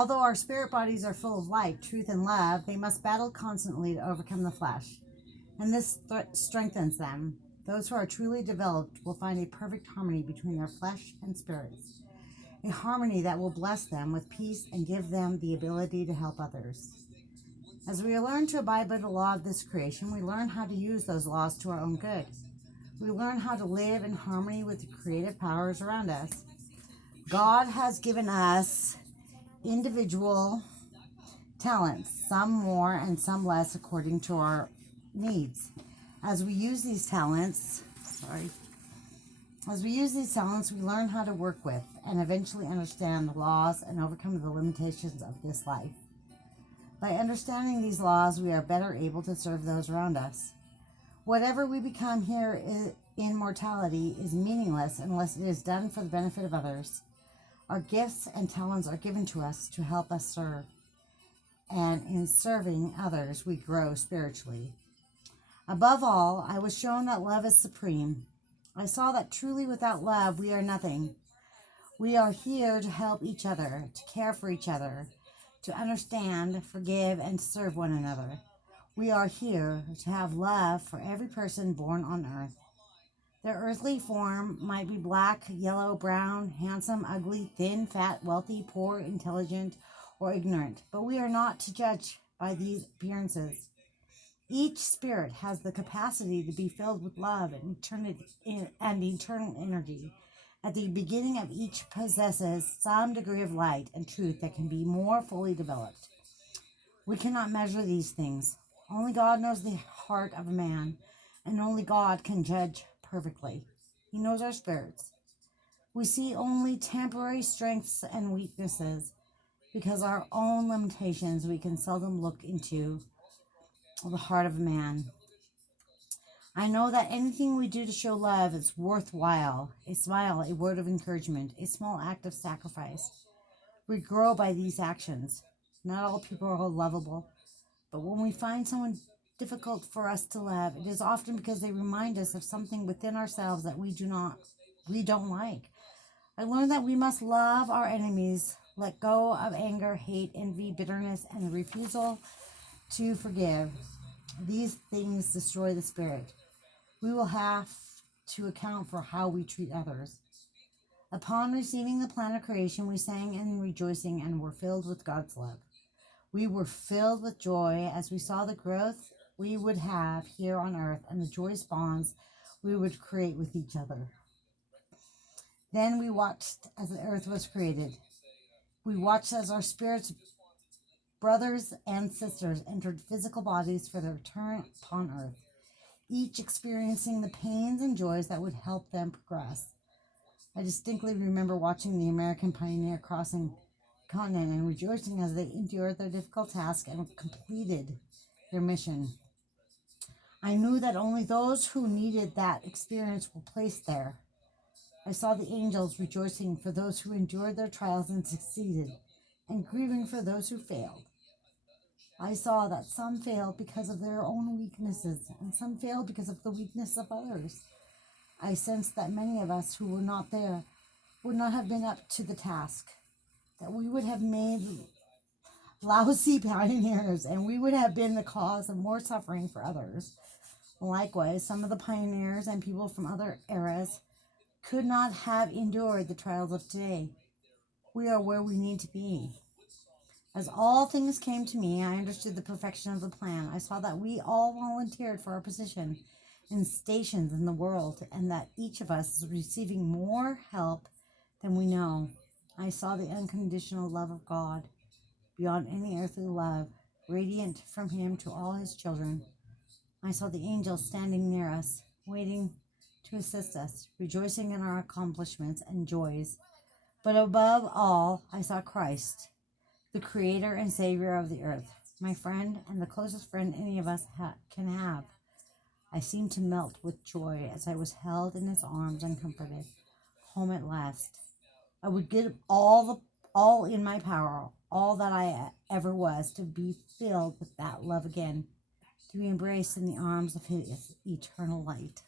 Although our spirit bodies are full of light, truth, and love, they must battle constantly to overcome the flesh, and this strengthens them. Those who are truly developed will find a perfect harmony between their flesh and spirits, a harmony that will bless them with peace and give them the ability to help others. As we learn to abide by the law of this creation, we learn how to use those laws to our own good. We learn how to live in harmony with the creative powers around us. God has given us individual talents, some more and some less according to our needs. As we use these talents, we learn how to work with and eventually understand the laws and overcome the limitations of this life. By understanding these laws, we are better able to serve those around us. Whatever we become here in mortality is meaningless unless it is done for the benefit of others. Our gifts and talents are given to us to help us serve. And in serving others, we grow spiritually. Above all, I was shown that love is supreme. I saw that truly without love, we are nothing. We are here to help each other, to care for each other, to understand, forgive, and serve one another. We are here to have love for every person born on earth. Their earthly form might be black, yellow, brown, handsome, ugly, thin, fat, wealthy, poor, intelligent, or ignorant, but we are not to judge by these appearances. Each spirit has the capacity to be filled with love and eternal energy. At the beginning of each possesses some degree of light and truth that can be more fully developed. We cannot measure these things. Only God knows the heart of a man, and only God can judge perfectly. He knows our spirits. We see only temporary strengths and weaknesses. Because of our own limitations, we can seldom look into the heart of a man. I know that anything we do to show love is worthwhile. A smile, a word of encouragement, a small act of sacrifice. We grow by these actions. Not all people are lovable, but when we find someone difficult for us to love, it is often because they remind us of something within ourselves that we don't like. I learned that we must love our enemies, let go of anger, hate, envy, bitterness, and the refusal to forgive. These things destroy the spirit. We will have to account for how we treat others. Upon receiving the plan of creation, we sang and rejoicing and were filled with God's love. We were filled with joy as we saw the growth we would have here on earth and the joyous bonds we would create with each other. Then we watched as the earth was created. We watched as our spirits, brothers and sisters, entered physical bodies for their return upon earth, each experiencing the pains and joys that would help them progress. I distinctly remember watching the American pioneer crossing the continent and rejoicing as they endured their difficult task and completed their mission. I knew that only those who needed that experience were placed there. I saw the angels rejoicing for those who endured their trials and succeeded, and grieving for those who failed. I saw that some failed because of their own weaknesses, and some failed because of the weakness of others. I sensed that many of us who were not there would not have been up to the task, that we would have made lousy pioneers, and we would have been the cause of more suffering for others. Likewise, some of the pioneers and people from other eras could not have endured the trials of today. We are where we need to be. As all things came to me, I understood the perfection of the plan. I saw that we all volunteered for our position and stations in the world, and that each of us is receiving more help than we know. I saw the unconditional love of God, beyond any earthly love, radiant from Him to all His children. I saw the angels standing near us, waiting to assist us, rejoicing in our accomplishments and joys. But above all, I saw Christ, the Creator and Savior of the earth, my friend and the closest friend any of us can have. I seemed to melt with joy as I was held in His arms and comforted, home at last. I would give all in my power, all that I ever was, to be filled with that love again, to be embraced in the arms of His eternal light.